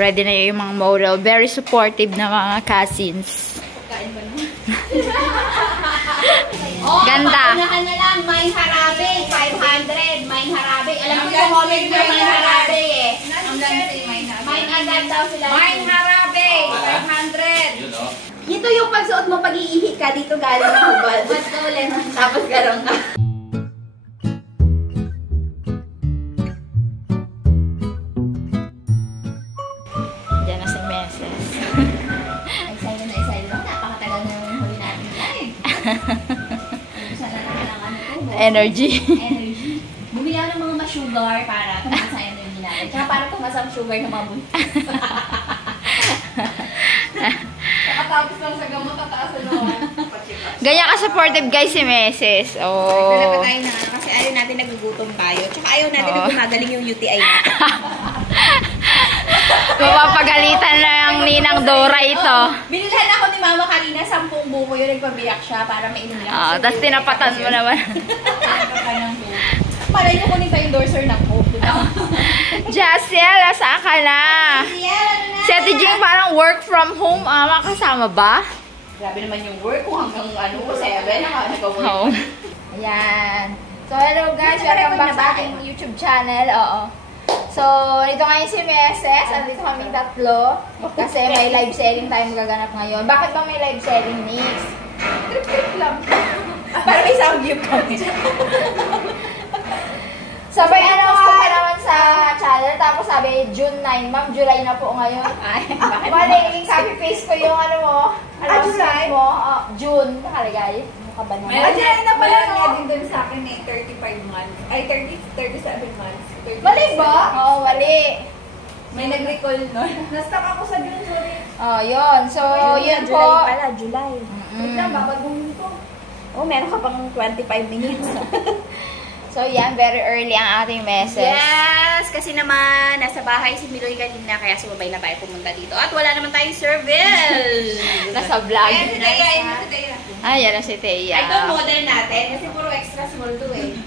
Ready na yung mga model. Very supportive na mga cousins. Kain ba naman? Ganda. Paunahan na lang, Main Harabe, 500. Main Harabe. Alam mo yung comment yung Main Harabe eh. Main agad daw sila. Main Harabe, 500. Ito yung pagsuot mo pag iihi ka dito galing ng hubad. Mas ka ulit. Tapos garong ka. Diyan na si Meses. Excited na excited lang. Napakatagal na yung huli natin live. Energy. Energy. Bumili ako ng mga ma-sugar para tumaas ang energy natin. Tsaka para tumaas ang sugar na mabuhay. Nakatapos lang sa gamot, tataas na naman. Ganyan ka-supportive guys si Meses. Oh. Wala pa tayo na kasi ayaw natin nagugutom tayo. Tsaka ayaw natin na gumagaling yung UTI natin. Mapapagalitan na ang ninang Dora ito. Binilhan ako ni Mama kanina, 10 buko yun, nagpabiyak siya para mainom lang. Tapos tinapatan mo naman. Para nyo kunin tayo endorser ng Coke. Jaciel, saan ka na? Si Ate Jing parang work from home. Makasama ba? Grabe naman yung work ko hanggang 7 naka-work. Home. Ayan. So, hello guys. Welcome back sa aking YouTube channel. Oo. So, dito ngayon si Meses. Andito kaming tatlo. Kasi may live selling tayo magaganap ngayon. Bakit ba may live selling, Nix? Trip lang. Para may sound view kami. Sabay announce ko pa naman sa channel. Tapos sabi, June 9. Ma'am, July na po ngayon. Ay, bakit? Mali, copy-paste ko yung ano mo. July? Mo. June. Nakalagay. Ano ka ba naman? July na pala nga din dun sa akin eh, 35 months. Ay, 37 months. Mali ba? Oo, mali. May nag-recall nun. Na-stuck ako sa June, sorry. Oh, yun. So, yun po. July pala, July. Wait lang, babagong ko. Oh, meron ka pang 25 minutes. So, yan. Very early ang ating message. Yes! Kasi naman, nasa bahay si Miloy kanina, kaya sumabay na tayo pumunta dito. At wala naman tayong service! Nasa vlog. Ayan si Teya, ayan si Teya. Ayan na si Teya. Ito model natin, kasi puro extra small to eh.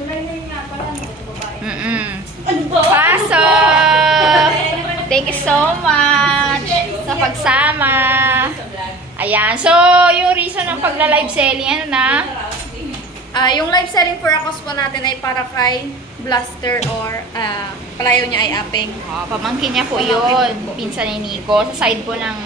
Mulay na yun nga pala, ito babae. Ano ba? Pasok! Thank you so much sa pagsama. Ayan. So, yung reason ng pagla-live selling, ano na? Yung live selling for Akos po natin ay para kay Blaster or palayaw niya ay Apeng. Pamangkin niya po yun. Pinsan ni Nico. Sa side po ng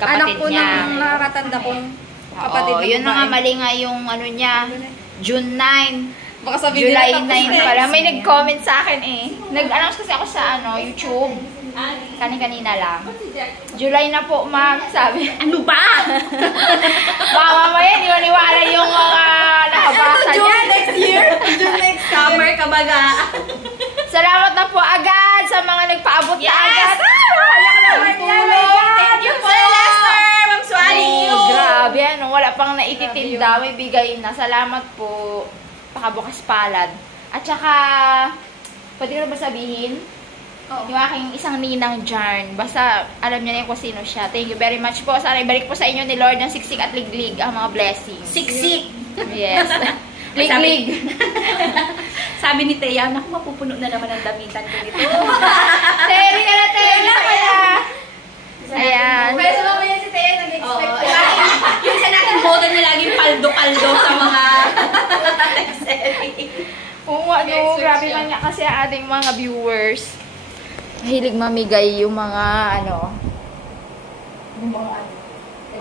kapatid anak po niya. Anak po ng nakakatanda kong kapatid. Yun na nga mali nga yung ano niya. June 9. Baka sabihin July nila 9 pala. May nag-comment sa akin eh. Nag-announce kasi ako sa YouTube. Kanina lang. July na po, ma'am. Sabi. Ano ba? Baka mamaya, di maniwala yung mga nakabasa niya. June next year? June next summer, kabaga. Salamat na po agad sa mga nagpaabot na agad. Hayak naman yan. Thank you po. Lester, Ma'am Swali. Grabe, ano. Wala pang naititinda. May bigay na. Salamat po. Pakabukas palad. At saka, pwede ko na ba sabihin? Yung aking isang ninang Jarn. Basta, alam niya na kung sino siya. Thank you very much po. Sana ibalik po sa inyo ni Lord ng siksik at liglig ang mga blessings. Siksik. Yes. Liglig. Sabi ni Teya, naku, mapupuno na naman ang damitan ko nito. Teri ka na, Teri kaya. Ayan. Pero sa mamaya si Teya nag-expect ko. Yung sa natin model na laging paldo-paldo sa mga Oo, ano, grabe man nga kasi ang ating mga viewers. Mahilig mamigay yung mga, ano. Yung mga, ano.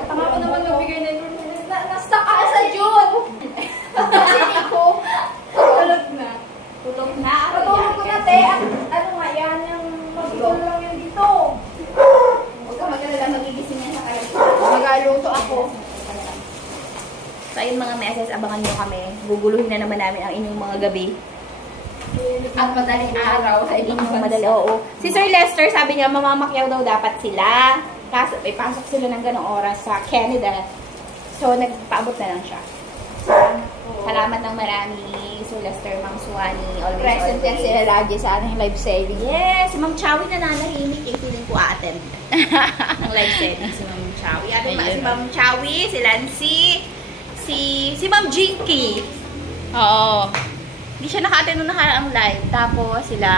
Tama ko naman magbigay na yun. Na-stuck ako sa June. Kasi hindi ko. Tulog na. Tulog na. Patulog ko na, te. Ano nga yan, yung mag-roll lang yan dito. Huwag ka mag-alala, magigising yan sa kayo. Magaluto ako. So, ayun mga meses, abangan nyo kami. Guguluhin na naman namin ang inyong mga gabi. At madaling araw. Inyong madali, oo. Si Sir Lester, sabi niya, mamamakyaw daw dapat sila. Kaso, may pasok sila ng ganong oras sa Canada. So, nagpaabot na lang siya. Salamat ng marami, Sir Lester, Ma'am Suwani. Present yan sila lagi sa ating live selling. Yes, si Ma'am Chowie nananahimik. Yung feeling ko attend ng live selling si Ma'am Chowie. Si Ma'am Chowie, si Lancy, si Ma'am Jinky. Oo. Hindi siya naka-attend nung nakaraang live. Tapos sila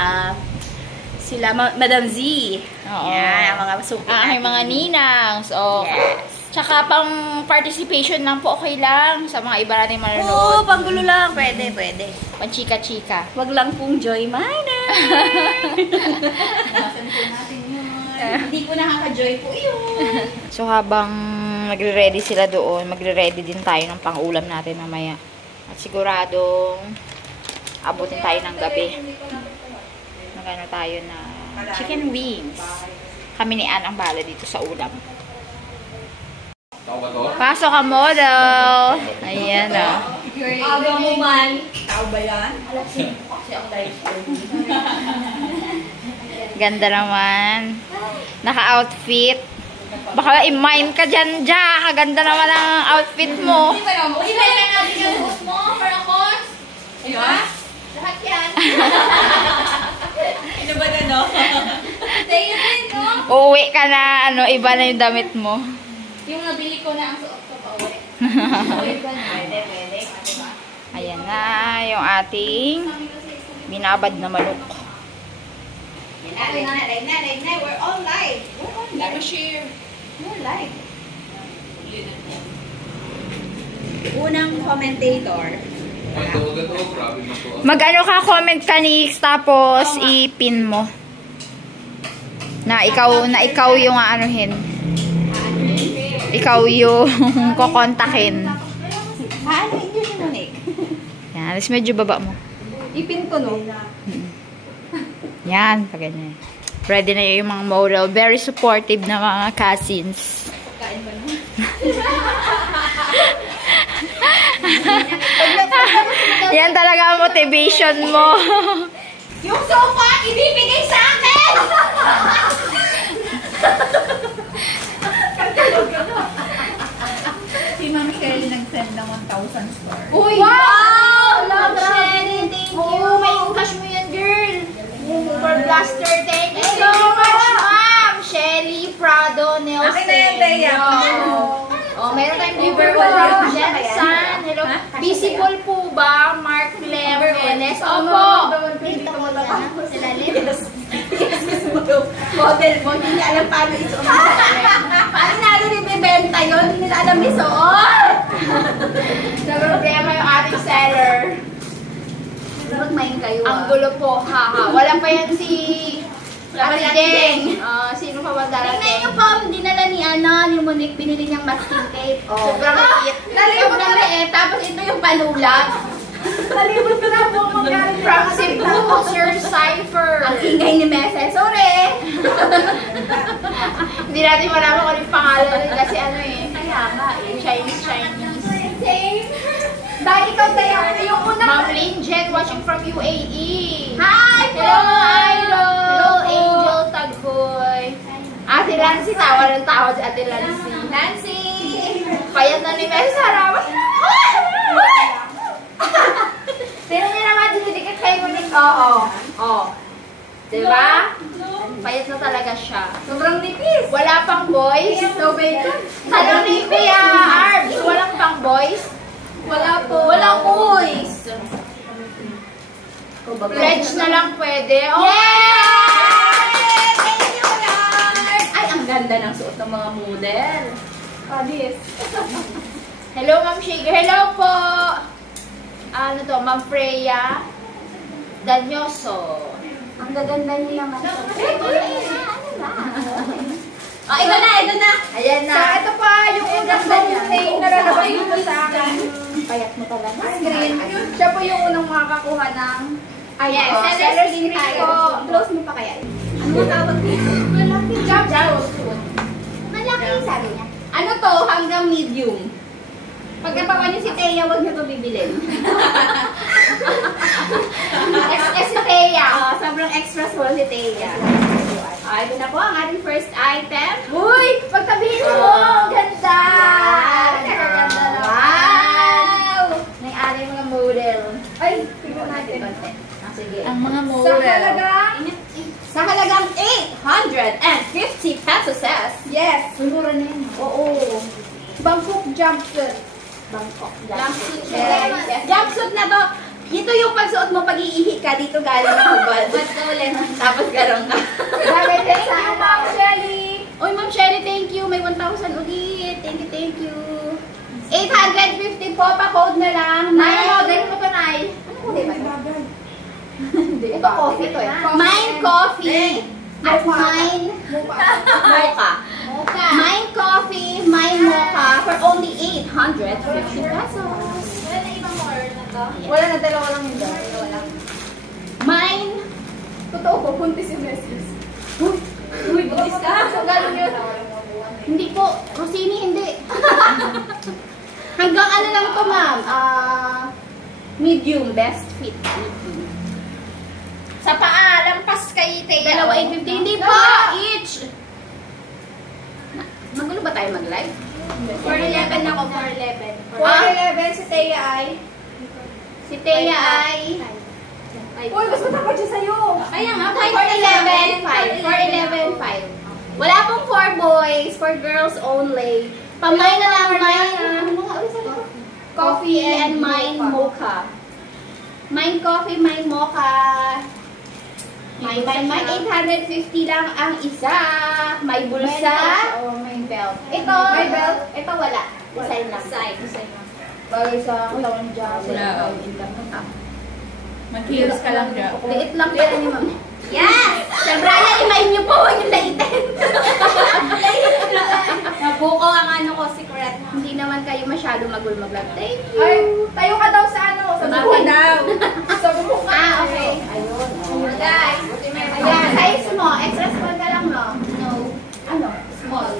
Sila, Madam Z. Oo. Yan, ang mga supit. Aking mga ninang. So, tsaka pang participation lang po, okay lang. Sa mga iba natin Oo, manonood. panggulo lang. Pwede, pwede. Pang chika-chika. Wag lang pong Joy Minor. Hindi po nakaka-joy po yun. So, habang magre-ready sila doon, magre-ready din tayo ng pang-ulam natin mamaya. At siguradong abutin tayo ng gabi. Magano tayo na chicken wings. Kami ni Ann ang bala dito sa ulam. Pasok ka, model! Ayan, o. Aga mo man. Tao ba yan? Ganda naman. Naka-outfit. Baka i-mine ka dyan, Ja. Kaganda naman ang outfit mo. Hindi na natin yung suot mo for a course. Diba? Lahat yan. Ano ba na, no? Sa'yo din, no? Uuwi ka na, iba na yung damit mo. Yung nabili ko na ang suot ko pa uwi. Pwede. Diba? Ayan na, yung ating binabad na manok. We're all live. Never share. We're live. Unang commentator. Mag-ano ka, comment ka ni X, tapos i-pin mo. Na ikaw yung aanuhin. Ikaw yung kukontakin. Paano hindi si Monique? Yan, alis medyo baba mo. Ipin ko, no? Yan, pag ganyan. Ready na yung mga model. Very supportive na mga cousins. Kain ba na? Yan talaga ang motivation mo. Yung sofa, ibibigay sa akin! Si Ma'am Shelly nag-send ng 1,000 stars. Uy! Wow! Love Shelly, thank you! May cash mo yan, girl! For Blaster, thank you so much, Ma'am! Shelly Prado Nelson. Akin na yan, Bea. Oh, meron tayong liver Jensen. Hello. Visible po ba? Mark Clem. Enes. Opo. Model mo. Hindi niya alam paano isuot. Paano natin ibibenta yun? Hindi nila alam isuot. Sa problema yung ating seller. Magmain kayo. Ang gulo po. Haha. Wala pa yan si Ate Deng. Sino pa ba darating? Tingnan niyo po, dinala ni Monique, binili niyang masking tape. Sobrang liit. Sobrang liit. Tapos ito yung panulat. Nalimot ko na po magaling. From Cebu, Sir Cypher. Ang ingay ni Mese. Sorry. Hindi natin malaman kung yung pangalan nila kasi Kaya nga Chinese. Same. Dahil ikaw tayo, yung unang... Ma'am Lynn Jen, watching from UAE. Hi po! Hello, idol! Hello, Angel Tagboy. Ate Lancy, tawa ng tawa si Ate Lancy. Nancy! Payat na ni Mesa Rama. Sino niya naman dinidikit kay Monique? Oo. Diba? Payat na talaga siya. Sobrang nipis. Wala pang boys. No bacon. Tanong ni Kuya Arbs, walang pang boys? Wala po. Walang boys. Pledge na lang pwede. Oh, yay! Thank you, Lord! Ay, ang ganda ng suot ng mga model. Yes. Hello, Ma'am Shaker. Hello po. Ano to? Ma'am Freya Danyoso. Ang gaganda niya naman. Ito na. Ayan na. So, ito pa, yung unang thumbnail na lalabay dito sa akin. Payat mo talaga. Screen. Siya po yung unang makakakuha ng... Ayan, seller screen tayo. Close mo pa kaya. Ano tawag dito? Malaki. Jump. Malaki, sabi niya. Ano to? Hanggang medium. Pag napawa niyo si Thea, huwag niyo ito bibilin. Si Thea. Sobrang extra small si Thea. Ito na po ang ating first item. Uy! Pagtabihin mo! Ganda! Ganda na. Wow! Nang-ari mga model. Ay! Tignan natin. Sige. Ang mga model. Sa halagang 850 pesos. Yes! Mura na yun. Oo. Bangkok jumpsuit. Jumpsuit na to. Ito yung pagsuot mo pag iihi ka, dito galing ang hubad. Tapos garong ka. Bagay din sa Ma'am Shelly. Uy, Ma'am Shelly, thank you. May 1,000 ulit. Thank you. 850 po, pa-code na lang. Nay, model mo to, Nay. Ano kulay ba ito? Hindi, ito coffee to eh. Mine coffee. At mine mocha. Mine coffee, mine mocha for only 850 pesos. Wala na ibang order na to? Wala na, dalawa lang yun. Mine. Totoo po, puntis yung messages. Uy, butis ka. So, gano'n yun. Hindi po. Rosini, hindi. Hanggang ano lang to, ma'am? Medium, best fit. Medium. Sa paa, lampas kay Thea. Dalawa 850. Hindi po, each. Magulo ba tayo mag-live? 411 ako, 411. 411 si Thea ay. Si Thea ay... Uy, mas matapad siya sa'yo. Kaya nga, 411.5. 411.5. Wala pong 4 boys, for girls only. Pamay na lang, mine. Coffee and mine mocha. Mine coffee, mine mocha. Mine 850 lang ang isa. May bulsa. May belt. Ito. May belt. Ito wala. Design lang. Design lang. Bagay sa katawan niya. Wala. Mag-heels ka lang dyan. Liit lang pera ni ma'am. Yes! Sa Brian, imayin niyo po. Huwag yung laitin. Nabuko ang ano ko, secret. Hindi naman kayo masyado mag-vlog. Thank you. Ay, tayo ka daw sa ano? Sa Bakit? buko daw. Sa buko ka. Okay. Ayun. Guys. Ayan, size mo. Extra small ka lang, no? No. Ano? Small.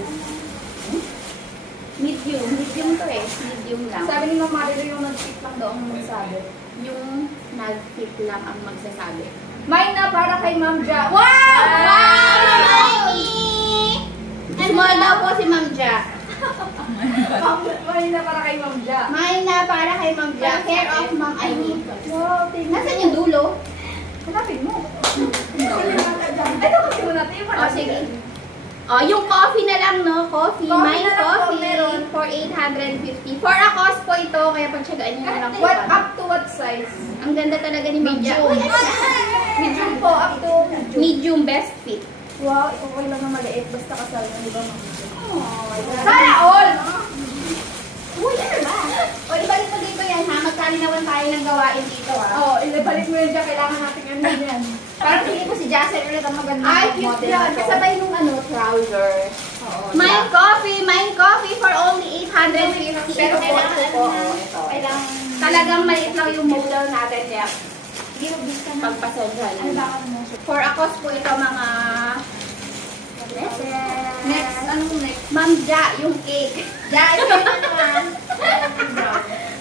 Medium. Medium to eh. Medium lang. Sabi ni Mama Marilo yung nag-tip lang daw ang magsabi. Yung nag-fit lang ang magsasabi. Mine na para kay Ma'am Ja. Wow! Wow! Small daw po si Ma'am Ja. Mine na para kay Ma'am Ja. Mine na para kay Ma'am Ja. Care of Ma'am Amy. Wow, thank you. Nasaan yung dulo? Hanapin mo. Ito kasi muna. Ito yung O, sige. O, yung coffee na lang, no? Coffee. Coffee Mine na lang po, coffee. meron. For 850. For a cost po ito, kaya pagtsagaan nyo na lang po. What up to what size? Ang ganda talaga ni Ma'am Ja. Medium po, up to Medium best fit. Wow, ito ko lang na maliit. Basta kasal na, di ba, Ma'am? Oh my God. Sana all! Uy, ano ba? O, ibalik mo dito yan, ha? Magkalinawan tayo ng gawain dito, ha? Oo, ilabalik mo yun dyan. Kailangan natin ano yan. Parang pili ko si Jassen ulit ang maganda Ay, cute yan. Kasabay nung ano, trouser. Mine coffee for only 850. Pero Ito po, kailangan ito po. ano na, Ito. kailangan... Talagang maliit lang yung model natin, kaya Hindi mo bisa na. pagpasensyahan. Ano ba ako mo? For a cost po ito mga... Next, anong next? Ma'am Ja, yung cake. Ja, ito yung naman.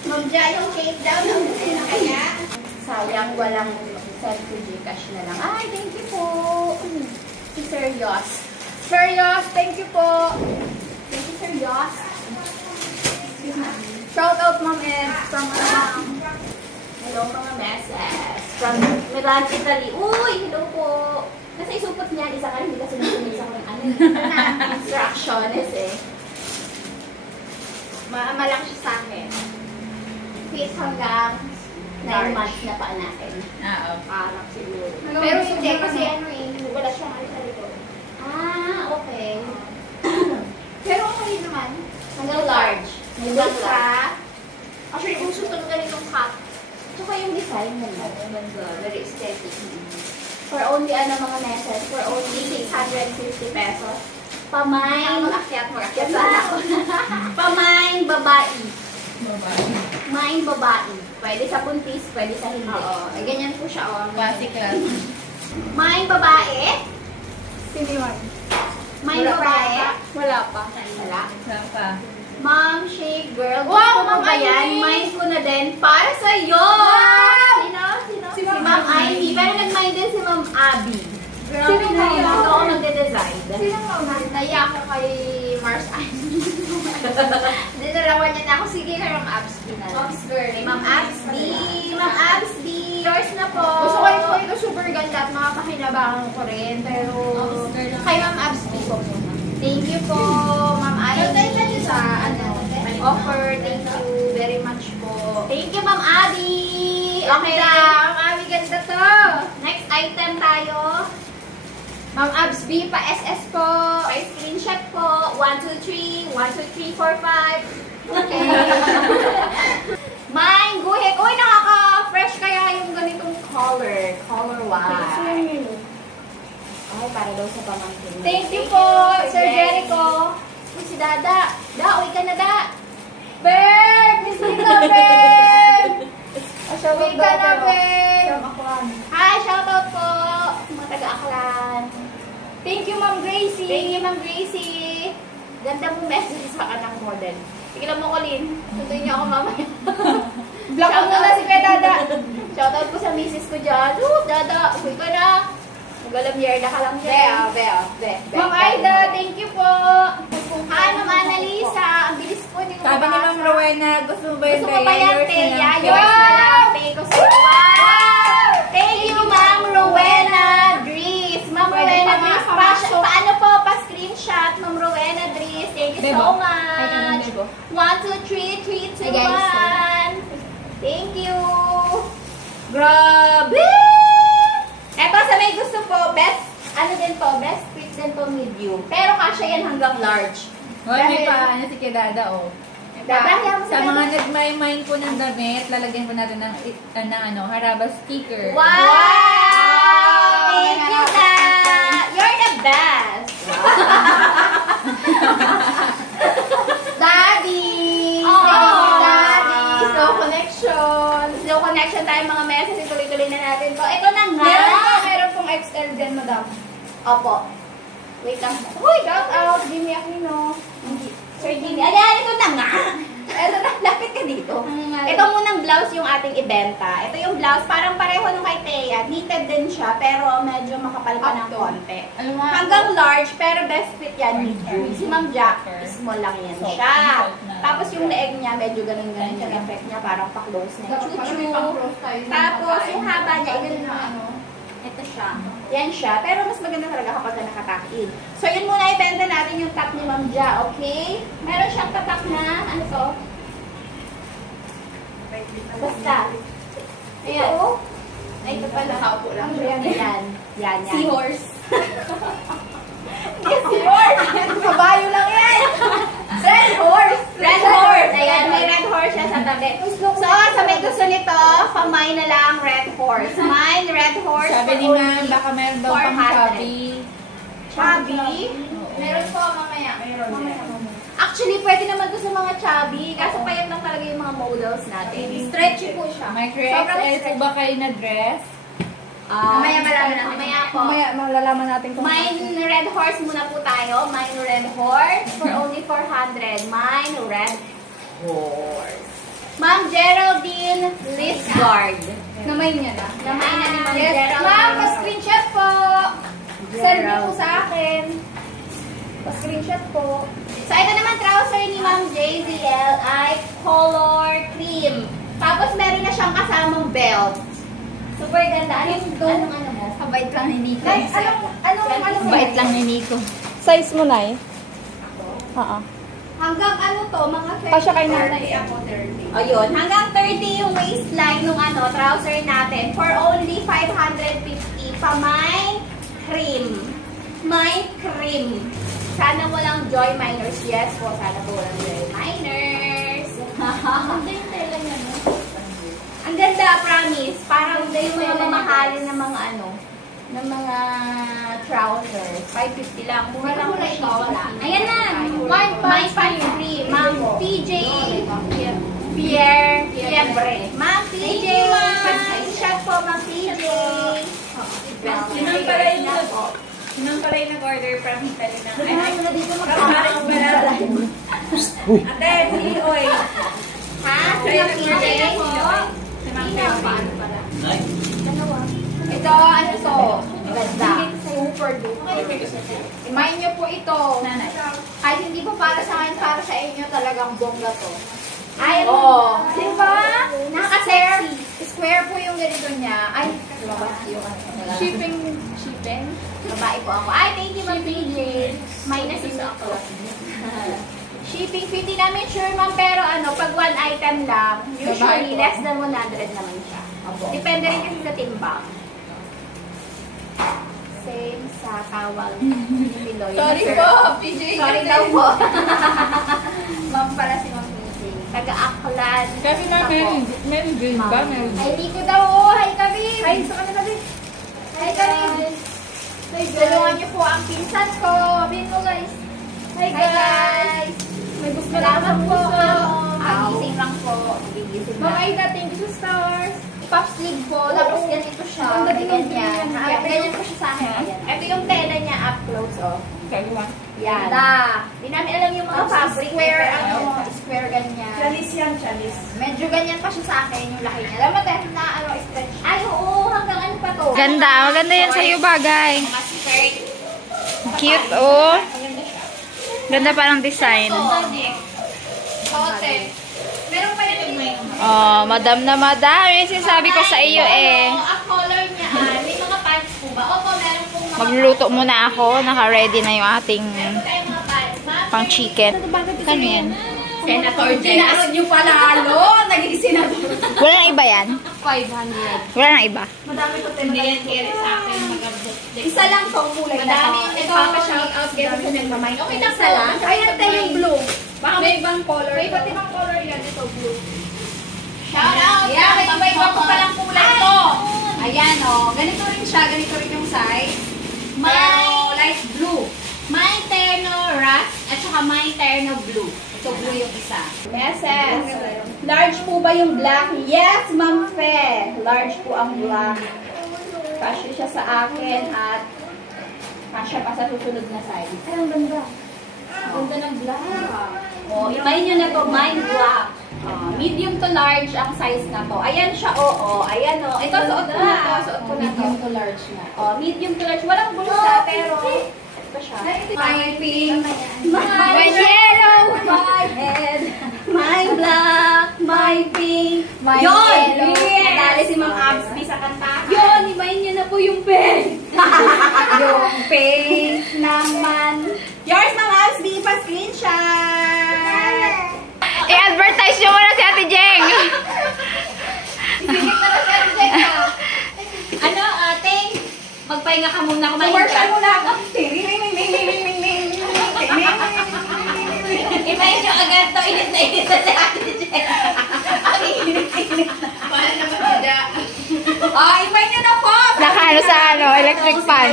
Ma'am Ja, yung cake daw. Nabusin na kaya. Sayang, walang send to Gcash na lang. Ay, thank you po. Si Sir Yos. Sir Yos, thank you po. Thank you, Sir Yos. Shout out, Ma'am Ed. From Ma'am. Hello, mga meses. From Milan, Italy. Uy, hello po. Nasa isupot niya, isa ka rin, hindi ka sunod-sunod sa kung ano. Instructions eh. Malaki siya sa akin. Fit hanggang 9 months na pa natin. Parang siguro. Pero hindi, kasi ano eh, wala siyang ano sa likod. Ah, okay. Pero okay naman. Hanggang large. May Hanggang bust ka. Actually, gusto ko ng ganitong cut. Tsaka yung design mo. Very aesthetic. For only ano mga meses, for only 650 pesos. Pamain. Mag-akyat Sana ako. Pamain babae. Main babae. Pwede sa buntis, pwede sa hindi. Oo. Ay, ganyan po siya, oh. Basic lang. Main babae. Sino yun? Main Wala pa babae. yata. Wala pa. Wala. Wala pa. Mom, shake, girl. Wow, Gusto mo Ma'am ba yan? Ivy. Mind ko na din para sa'yo. Sino? Sino? Si Ma'am Ivy. Pero nag-mind din si Ma'am Abby. Girl, Sino ba yun? Ito ako magde-design. Sino nga? Naya ako kay Mars Ivy. Dinalawan niya na ako. Sige na yung abs na lang. Ops girl. Ma'am Absby. Ma'am Absby. Yours na po. Gusto ko yung ito super ganda at makapakinabangan ko rin. Pero kay Ma'am Absby po muna. Thank you po, Ma'am Ivy. Sa ano, offer. Thank you very much po. Thank you, Ma'am Abby. Okay. Ma'am Abby, ganda to. Next item tayo. Ma'am Abs B, pa-SS po. Pa-screenshot po. 1, 2, 3. 1, 2, 3, 4, 5. Okay. Mine, guhit. Uy, nakaka-fresh kaya yung ganitong color. Color white. Ay, para daw sa pamangkin. Thank you po, Sir Jericho. Uy, si Dada. Uwi ka na, Da. Beb! Miss kita, Beb! Uwi ka na, Beb! Hi, shoutout po. Mga taga-Aklan. Thank you, Ma'am Gracie. Thank you, Ma'am Gracie. Ganda mong message sa anak model. Tignan mo ko, Lynn. Sunduin niyo ako mamaya. Block ko na si Kuya Dada. Shoutout po sa misis ko dyan. Dada, uwi ka na. Magalamyer na ka lang dyan. Ma'am Aida, thank you po. Hi, Ma'am Annalisa. Ang bilis po. Hindi ko Sabi ni Ma'am Rowena, gusto mo ba gusto mo ba yan, Teya? Yours na lang, Teya. Wow! Thank you, Ma'am Rowena Dries. Ma'am Rowena Dries. Paano po? Pa-screenshot, Ma'am Rowena Dries. Thank you so much. 1, 2, 3, 3, 2, 1. Thank you. Grabe! Eto, sa may gusto po, best, ano din to, best fit din to medium. Pero kasya yan hanggang large. May pa, ano si Kedada, oh. Sa mga nagmay-mind po ng damit, lalagyan po natin ng Haraba sticker. Wow! Thank you, Da! You're the best! Daddy! Daddy! Slow connection! Slow connection tayo mga messages. Tuloy-tuloy na natin to. Ito na nga! Meron pong XL din, madam. Opo. Wait lang. Uy! Shout out, Jimmy Aquino. Sir Jimmy. Ayan, ito na nga! Ito na, lapit ka dito. Ito munang blouse yung ating ibenta. Ito yung blouse, parang pareho nung kay Teya. Knitted din siya, pero medyo makapal pa ng konti. Hanggang large, pero best fit yan medium. Si Ma'am Jack, small lang yan siya. Tapos yung leeg niya, medyo ganun-ganun yung effect niya, parang pa-close na. Chuchu. Tapos yung haba niya, ito siya. Yan siya. Pero mas maganda talaga kapag nakatakin. So, yun muna ibenta natin yung top ni Ma'am Ja, okay? Meron siyang tatak na, ano to? Basta. Ayan. Ay, ito pala. Ayan. Yan. Seahorse. Seahorse! Kabayo lang yan! Red horse! Red horse! Ayan, may red horse siya sa tabi. So, sa may gusto nito, pamay na lang red horse. Mine, red horse. Sabi ni Ma'am, baka meron daw pang chubby. Chubby? Meron po mamaya. Meron. Actually, pwede naman to sa mga chubby. Kaso payat lang talaga yung mga models natin. Stretchy po siya. May XL po ba kayo na dress? Mamaya malaman natin. Mamaya po. Mamaya malalaman natin kung Mine red horse muna po tayo. Mine red horse for only 400. Mine red horse. Ma'am Geraldine Lisgard. namay niya na. Namay na ni Ma'am Yes, Geraldine. ma'am, pa-screenshot po. Send niyo po sa akin. Pa-screenshot po. So, ito naman trouser ni Ma'am JZL ay color cream. Tapos, meron na siyang kasamang belt. Super ganda. Anong mo? Kabait lang ni Nico. Ay, anong Kabait lang ni Nico. size mo, Nay? Hanggang ano to, mga 30. Pasya kay nanay. Ayun, hanggang 30 yung waistline nung trouser natin for only 550 pa mine cream. Mine cream. Sana walang Joy Minors. Yes po, sana po walang Joy Minors. Ang yung tela niya, no? Ang ganda, promise. Parang yung mga mamahalin ng mga ng mga trousers. 550 lang. Mura lang ito. Ayan na. Mine pants free. Ma'am PJ Pierre Fiebre. Ma'am PJ. Shot po, Ma'am PJ. Sinang pala yung nag-order from Italy na. Ay, muna dito magkakaroon. Ate, si Oy. Ha? Sinang PJ? Sinang paano pala? Ito, ano to? Ganda. Super duper. Imayin niyo po ito. Kahit hindi pa para sa akin, para sa inyo talagang bongga to. Ay, Oo. Diba? Nakaka-sexy. Square po yung ganito niya. Ay, lumabas yung shipping. Babae po ako. Ay, thank you, Ma'am PJ. Minus is ako. Shipping 50 namin, sure, ma'am. Pero pag one item lang, usually less than 100 naman siya. Depende rin kasi sa timbang. Same sa kawal ni Miloy. Sorry po, PJ. Sorry daw po. Ma'am pala si Ma'am PJ. Taga-Aklan. Kasi may green ba? Ay, Nico daw. Oh, hi Karin. Hi sa kanila din. Hi Karin. Tulungan niyo po ang pinsan ko. Sabihin mo guys. Hi guys. May gusto salamat po. Pagising lang po. Gigising lang. Mga thank you sa stars. Puff sleeve po. Tapos ganito siya. May ganyan. Ganyan po siya sa akin. Ito yung tela niya up close. Oh. Yan. Hindi namin alam yung mga fabric. Square, square ganyan. Chalis yan, chalis. Medyo ganyan pa siya sa akin yung laki niya. Alam mo dahil na stretch. Ay, oo. Hanggang ano pa to? Ganda. Maganda yan sa'yo, bagay. Mga skirt. Cute, oh. Ganda parang design. Kote. Meron pa yan yung Oh, madam na madam. Yung sinasabi ko sa iyo eh. Ang color niya, may mga pants po ba? Opo, meron pong mga Magluluto muna ako. Naka-ready na yung ating meron tayong mga pants. Ma'am, pang chicken. Kano yan? Senator Jen. Nyo pala, halo. Naging senator. Wala nang iba yan? 500. Wala nang iba? Madami po tayo. Hindi yan kaya sa akin magabot. Isa lang tong kulay na Madami to. yung nagpapa-shout out. Meron siya nagmamind. Okay lang Isa lang? Ayan tayo yung blue. Baka may ibang color. May iba't ibang color yan. Ito blue. Shout out! Yeah, may iba-iba po palang kulay to. Ay! Ayan, oh. Ganito rin siya. Ganito rin yung size. May Pero light blue. may terno rust at saka may terno blue. Ito blue yung isa. Yes. Large po ba yung black? Yes, Ma'am Fe. Large po ang black. Kasya siya sa akin at kasya pa sa susunod na size. Ay, ang ganda. Ang ganda ng black. Oh, imayin nyo na to, mine black. Medium to large ang size na to. Ayan siya, oo. Ayan, oh. Ito, suot ko na to. Suot ko na to. Medium to large na. Oh, medium to large. Walang bulsa, pero ito siya. My pink, my yellow, my red, my black, my pink. My Yun! yellow. Yes! Nadali si Mang Absby sa kantahan. Yun! Ibahin nyo na po yung pink. Yung pink naman. Yours, Mang Absby, pa-screenshot. I-advertise nyo muna si Ate Jeng. Sisingit na si Ate Jeng. Ano, ate? Magpahinga ka muna. Commercial muna ako. Ibahin nyo agad to. Init na si Ate Jeng. Ang init-init na. Paano naman hindi? Ibahin nyo na po. Nakano sa electric fan.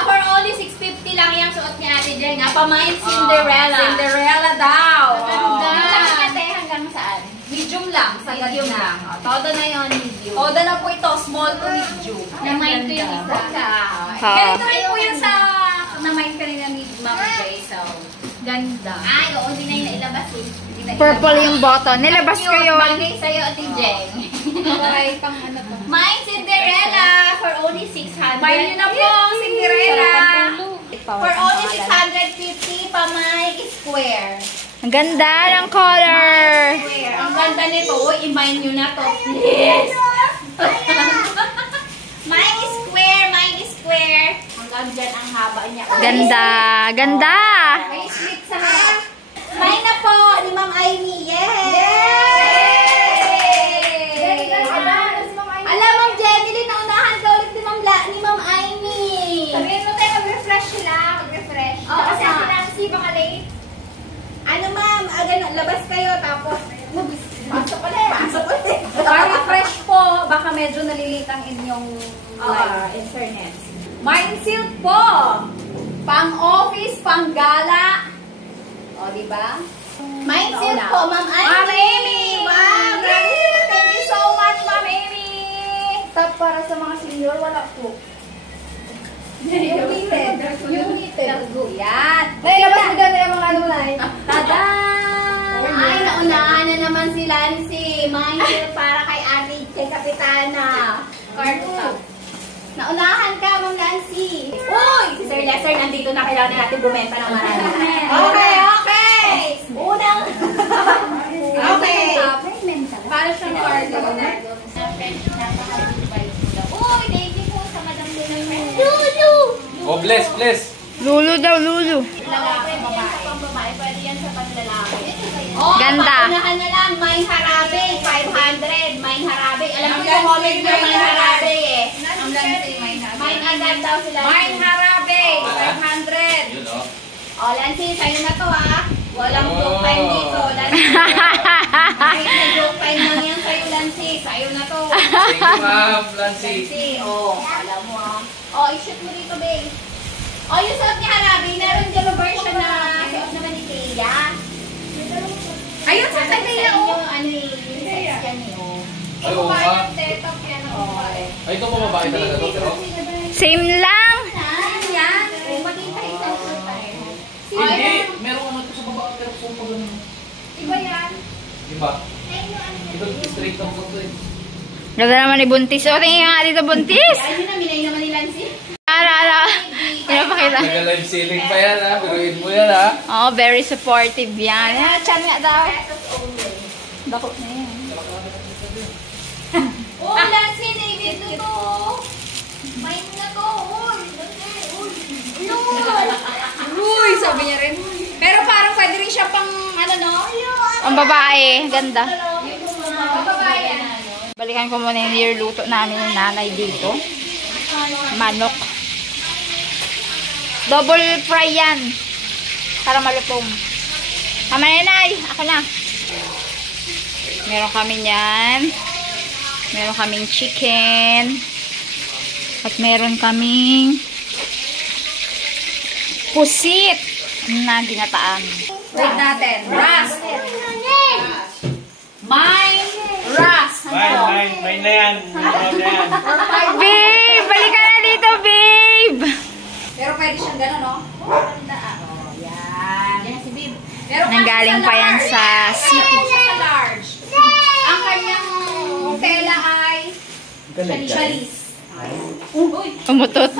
For only 650 lang yung suot ni Ate Jeng. Pamain Cinderella. Cinderella daw. Yung laki niya te hanggang saan? Medium lang. Sa medium lang. Todo na yun, medium. Todo na po ito. Small to medium. Na-mind ko yung isa. Ha. Ganito rin po yan sa na-mind ka rin ni Ma'am Jay. So, ganda. Ay, oo, hindi na yung nailabas eh. Hindi na Purple ilabas. yung button. Nilabas ko yun. Bagay sa'yo, Ate Jeng. Pang ano to? My Cinderella for only 600. Buy nyo na po ang Cinderella. For only 650 pa may square. Ang ganda ng color. Square. Ang ganda nito. Uy, i-mine nyo na to. Please. Mine square, mine square. Hanggang dyan ang haba niya. Ganda. Ganda. May slit sa harap. Mine na po ni Ma'am Aimee. Yes! Alam, Ma'am Jenny, naunahan ka ulit ni Ma'am Aimee. Sabihin mo tayo, mag-refresh sila. Mag-refresh. Oo, Kasi ma. si Nancy, baka late. Ano ma'am, labas kayo tapos Pasok ulit. pasok ulit. Pa-refresh po, baka medyo nalilit ang inyong internet. Mind Silk po. Pang office, pang gala. O, di ba? Mine silk Nauna. po, Ma'am Aimee. Ma'am Amy! Wow! Grabe sila. Thank you so much, Ma'am Amy! Top para sa mga senior, wala po. Yung knitted. Yung knitted. Yan. Nailabas mo dyan yung mga ano na eh. Tada! Ay, naunahan na naman si Lancy. Mine silk para kay Ate, kay Kapitana. Cartoon. Naunahan ka, Ma'am Nancy. Uy! Si Sir Lester, nandito na. Kailangan natin bumenta ng marami. Okay, okay! Unang... okay. Para siyang cartoon. Uy, thank you po sa Madam Lulu. Lulu! Oh, bless, bless. Lulu daw, Lulu. Lalaki, babae. Pang babae, pwede yan sa paglalaki. Oh, Ganda. paunahan na lang, Mine Harabe, 500. Mine Harabe. Alam mo yung comment nyo, Mine Harabe eh. Mine agad daw sila. Mine Harabe, 500. Yun, oh. Oh, Lancy, sa'yo na to ha. Walang joke time dito, Lancy. Kahit na joke time lang yan sa'yo, Lancy. Sa'yo na to. Thank you, ma'am, Lancy. Lancy, oh, alam mo ah. Oh, i-shoot mo dito, babe. Oh, yung suot ni Harabe, meron din yung version na suot naman ni Kaya. Ayun, sa Kaya, oh. Ano yung sex yan eh, oh. Ay, oo nga. Oh, Ay, ito po babae talaga to, pero... Same lang. yan. Oh, magkita isang suot tayo. Hindi, meron ka natin sa baba, pero kung pag ano. Iba yan. Diba? Ito, straight lang ko to eh. Ganda naman ni Buntis. O, tingin nga dito, Buntis. Yan yun na, minay naman ni Lancy. Ara. Pinapakita. Nag-live ceiling pa yan ha, piruin mo yan ha. Oh, very supportive yan. Ah, chan nga daw. Dakot na yan. Oh, Lancy, David na to. Mine na to. Uy, sabi niya rin. Pero parang pwede rin siya pang, ano no? Ang babae. Ganda. Babayan. Balikan ko muna yung niluluto namin ng nanay dito. Manok. Double fry yan. Para malutong. Tama na, Nay. Ako na. Meron kami yan. Meron kaming chicken. At meron kaming pusit na ginataan. Wait natin. Ras. Mine. Ras. Mine na yan. Babe! Balikan na dito, babe! Pero pwede siyang gano'n, no? Oh, yan. Yan si Bib. Pero Nanggaling pa yan sa city. Sa large. Ang kanyang tela ay chalis. Umutot.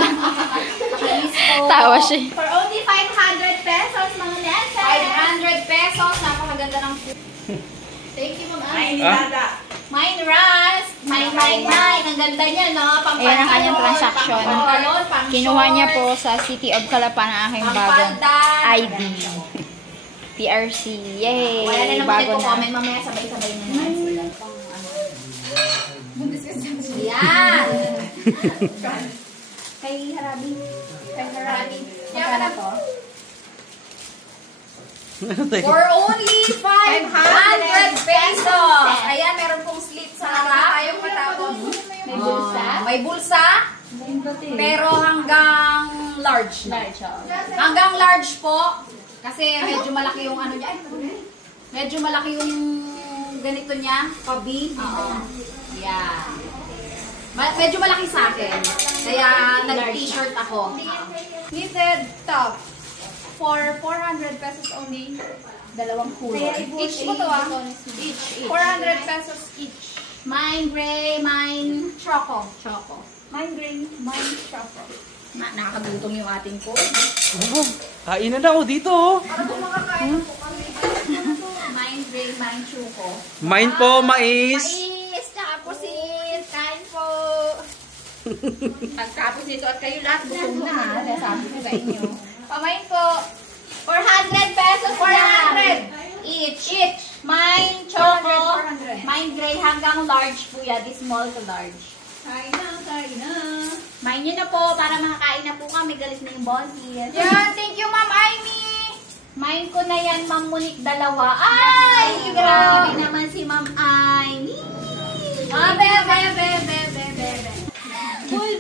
Chalis po. Tawa siya. For only 500 pesos, mga nasa. 500 pesos. Napakaganda ng food. Thank you, Ma'am. Mine Ras. Mine. Ang ganda niya, no? Ayan ang kanyang transaction. Pangkalon, Kinuha niya po sa City of Calapan ang aking bagong ID. PRC. Yay! Wala na naman Bago ito na. comment. Mamaya sabay-sabay na yan sila. Yan! Kay Harabi. Magkano to? For only 500 pesos! Ayan, meron pong slip sa harap. Ayaw matapos. May bulsa? May bulsa. Pero hanggang large. Hanggang large po. Kasi medyo malaki yung ano niya. Medyo malaki yung ganito niya. Pabi. Yan. Medyo malaki sa akin. Kaya nag-t-shirt ako. Knitted top. For 400 pesos only. Dalawang kulay. Each mo to ah. Each. 400 pesos each. Mine gray, mine choco. Mine gray, mine choco. Nakakagutom yung ating po. Kainan ako dito. Para kung makakain po kami. Mine gray, mine choco. Mine po, mais. Mais, tsaka pusit. Kain po. Pagtapos nito at kayo lahat gutom na. Sabi ko sa inyo. Pamain po. 400 pesos 400 each. Mine choco. Mine gray hanggang large po yan. This small to large. Kain na. Mine nyo na po para makakain na po kami. Galis na yung bontis. Yan, thank you, Ma'am Aimee! Mine ko na yan, Ma'am Monique, dalawa. Ay, grabe naman si Ma'am Aimee. Bebe.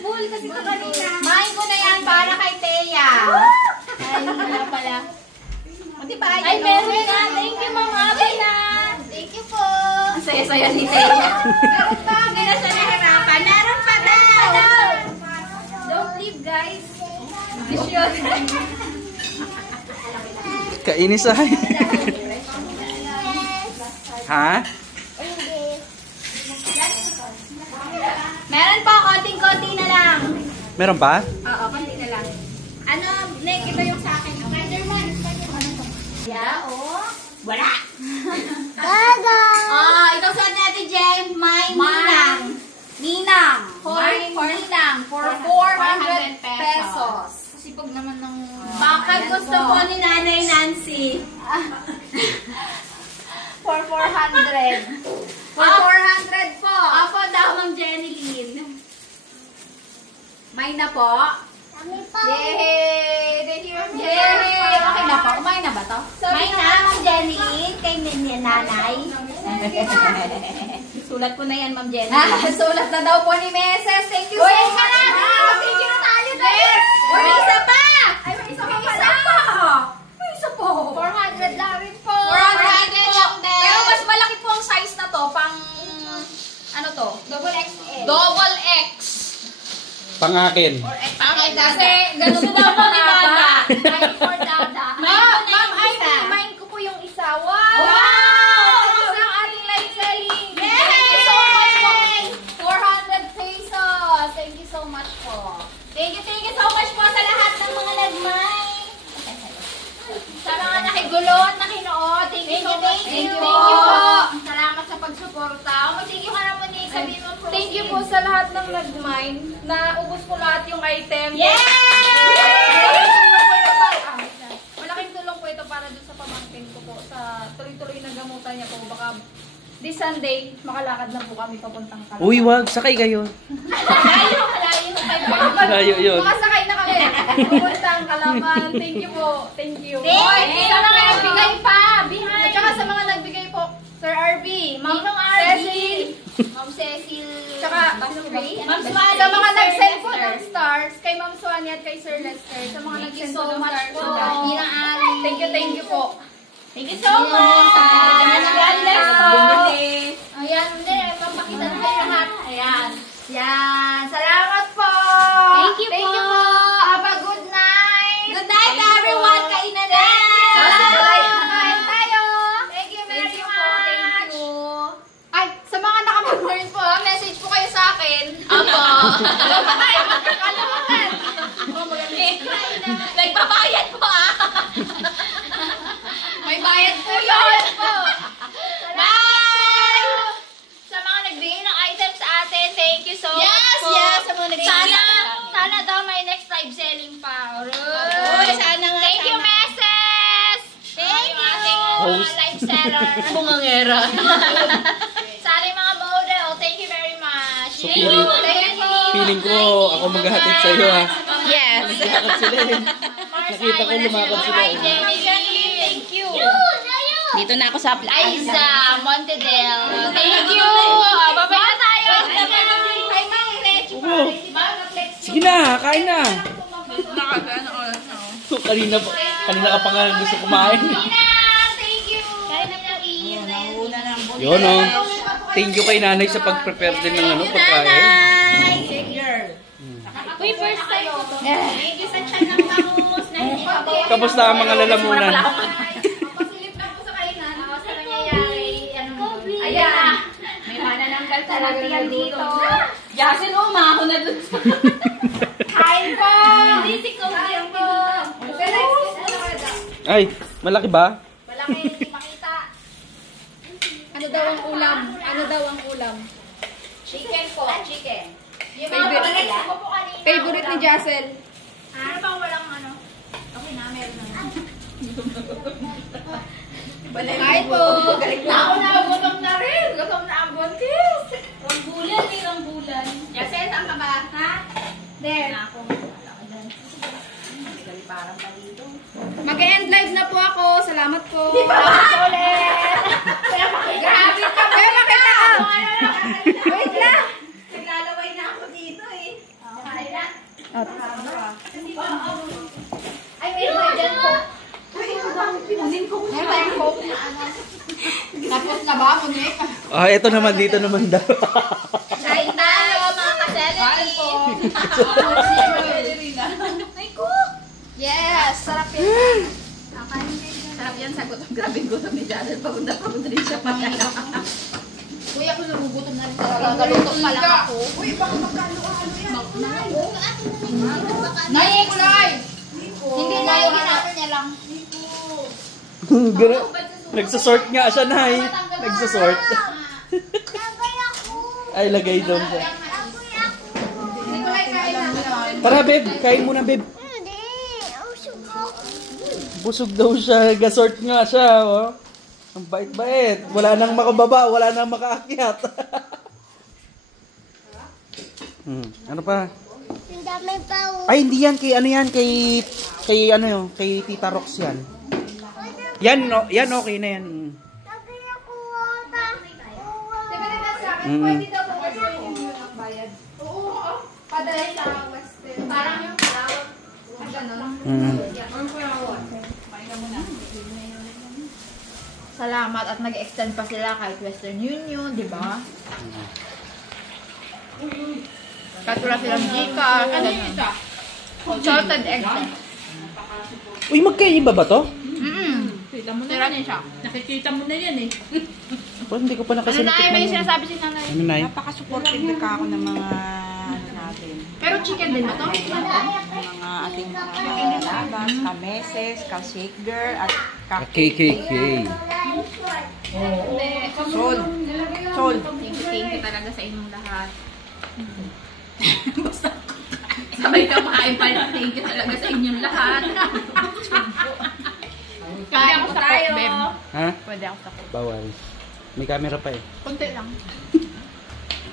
Bul, kasi ko kanina. Mine ko na yan para kay Teya. Ay, wala pala. O, diba? Ay, meron na. Thank you, Ma'am Abby na. Thank you po. Ang saya-saya ni Teya. Meron pa. Hindi na siya nahirapan. Meron pa daw. Don't leave, guys. Vision. Kainis ay. Ha? Meron po, konting-konti na lang. Meron ba? Oo, konti na lang. Ano, Nick, iba yung sa akin. Spider-Man. Ano to? Yeah, oh. Wala. Oh, ito suot natin, Jem. Ninang. For Ninang. For 400 pesos. Sipag naman ng... Baka gusto po ni Nanay Nancy. for 400. For 400 po. Apo daw, Ma'am Jenny Lynn. May na po. Yay! Thank you, Ma'am Jenny. Yay! Okay na po. Kumain na ba to? May na, Ma'am Jenny Lynn. Kay nanay. Sulat ko na yan, Ma'am Jenny. Sulat na daw po ni Meses. Thank you so much. Thank you tayo. Yes! May isa pa! Ay, may isa pa May pala. isa pa! May isa po. 400 lang rin po. 400 lang din. Pero mas malaki po ang size na to. Pang, ano to? Double XL. Double X. Pang-akin. Bakit? Kasi ganun daw po ni Dada. Mine for Dada. Ma'am, ay, mine ko po yung isa. Wow! Wow! Tapos ang ating live selling. Yay! Thank you so much po. 400 pesos. Thank you so much po. Thank you so much po sa lahat ng mga nagmay. Sa mga nakigulo at nakinood, thank you so much. Thank you. Thank you po. Salamat sa pagsuporta. Mag-thank you ka naman eh. Sabihin mo po. Thank you po sa lahat ng nag-mine. Naubos ko lahat yung item. Yay! Malaking tulong po ito para dun sa pamangkin ko po. Sa tuloy-tuloy na gamutan niya po. Baka this Sunday, makalakad na po kami papuntang Kalapan. Uy, wag. Sakay kayo. Malayo. Layo yun. Makasakay na kami. Papuntang Kalapan. Thank you po. Thank you. Thank you. Sa mga nagbigay pa. Behind. At saka sa mga nagbigay po, Sir RB, Ma'am Ninong Cecil, Ma'am Cecil. tsaka Ma'am sa mga nag-send po ng stars, kay Ma'am Suani at kay Sir Lester, sa mga Thank you nag-send so po ng much stars. po. Ninang Ari. Thank you po. Thank you so much. God bless po. Ayan, hindi. Mapakita na kayo lahat. Ayan. Yan. Salamat po. Thank you Thank you po. po. Have a good night. Good night, everyone. Kainan na. Kain tayo. Thank you very much. Thank you. Ay, sa mga nakamag-learn po, message po kayo sa akin. Apo. Ay, magkakalimutan. Nagbabayad po ah. May bayad po yun. Bye! Sa mga nagbigay ng items sa atin, thank you so much Yes, po. yes, sa mga nagbigay. Sana daw may next live selling pa. Uy, sana nga. Thank you, Meses! Thank you. Ating Host. live seller. Bungangera. Sa ating mga model, thank you very much. So, Thank you. feeling- Thank you. Feeling ko, ako maghahatid sa'yo ha. Yes. Lakad sila eh. Nakita ko lumakad sila Bye, eh. Jenny. Thank you. Dito na ako sa Aiza Montedel. Thank you. Bye-bye na tayo. Kay Ma'am Leche pa. Oo. Ma'am Leche. Sige na, kain na. Kanina ka pa nga gusto kumain. Ninang, thank you. Yun o. Thank you kay nanay sa pag-prepare din ng ano, pagkain. Uy, first time ko to. Thank you sa chan ng bangus na hindi pa ba. Kamusta ang mga lalamunan? Pasilip na po sa kainan. Ako sa nangyayari. Ayan. May manananggal talaga yan dito. Jasin, umaho na dun sa... Kain po. Hindi si Kobe ang po. Ay, malaki ba? Malaki, hindi makita. Ano daw ang ulam? Ano daw ang ulam? Chicken po. Chicken. Yung Favorite. mga pag ko po kanina. Favorite ni Jassel. Ano bang walang ano? Okay na, meron na. Kain po. Ako na, gutom na rin. Gutom na ang buntis. Rambulan, may rambulan. Kasi, saan ka ba? Ha? There. Ako. Parang pa dito. Mag-end live na po ako. Salamat po. Ulit. Grabe ka. Kaya makita ka. Wait lang. Naglalaway na ako dito eh. Okay na. Ay, may dyan po. Meron po. Tapos na ba? Munik? Ah, ito naman, dito naman daw. Kain tayo, mga ka-celery. Ay ko! Yes. Sarap yan. Sarap yan sa gutom. Grabe gutom ni Jared. Pagod na rin siya pa. Uy, ako nagugutom na rin talaga. Galutok pa lang ako. Uy, baka magkano-ano yan. Nay, kulay! Hindi na yung ginamit niya lang. Nagsasort nga siya, Nay. Nagsasort. Ay, lagay doon siya. Hindi kulay kain na. Tara, babe. Kain muna, babe. Busog daw siya. Gasort nga siya, oh. Ang bait-bait. Wala nang makababa, wala nang makaakyat. Ano pa? Ay, hindi yan. Kay ano yan? Kay ano yun? Kay Tita Rox yan. Yan, no, yan okay na yan. Pwede daw po kasi yung bayad. Oo. Padalay sa Western. Parang yung tawag. Ang gano'n. Salamat at nag-extend pa sila kahit Western Union, di ba? Kahit wala silang Gcash. Ano yun ito? Salted egg. Uy, magkaiba ba to? Kita mo na yan siya. Nakikita mo na yan eh. Well, hindi ko pa Ano nakasilip. na may sinasabi si nanay? Ano na Napaka-supportive ka ako ng mga ano natin. Pero chicken din ba to? Mga ating mga labas, ka-meses, ka-shaker, at KKK. Sol. Sol. Thank you talaga sa inyong lahat. Sabay ka makain pa rin. Thank you talaga sa inyong lahat. Pwede ako sa cook, Beb. Ha? Pwede ako sa cook. Bawal. May camera pa eh. Konti lang.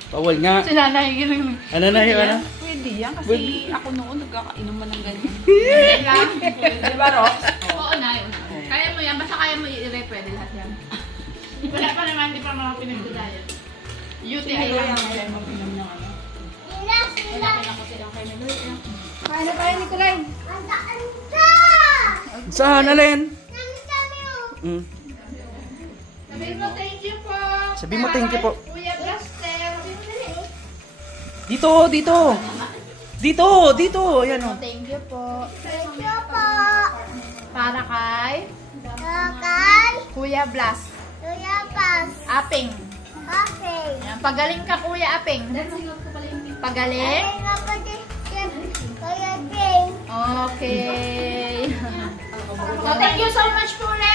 Bawal nga. Si nanay yun. Ano na yun? Ano? Pwede yan kasi ako noon nagkakainom man ng ganyan. Hindi lang. Di ba, Rox? Oo na yun. Kaya mo yan. Basta kaya mo i-re, pwede lahat yan. Wala pa naman. Hindi pa mga pinagdadayan. UTI lang. Mag-inom ng ano. Kaya na tayo, Nicolay. Saan, Alen? Sabihin mo thank you po. Sabihin mo thank you po. Kuya Blaster. Dito, dito. Dito, dito. Ayan o. Thank you po. Thank you po. Para kay Kakay. Kuya Blas. Kuya Pas. Aping. Okay. Ayan, pagaling ka Kuya Aping. Pagaling? Ay, nga pa din. Kuya Jane. Okay. So, thank you so much po ulit.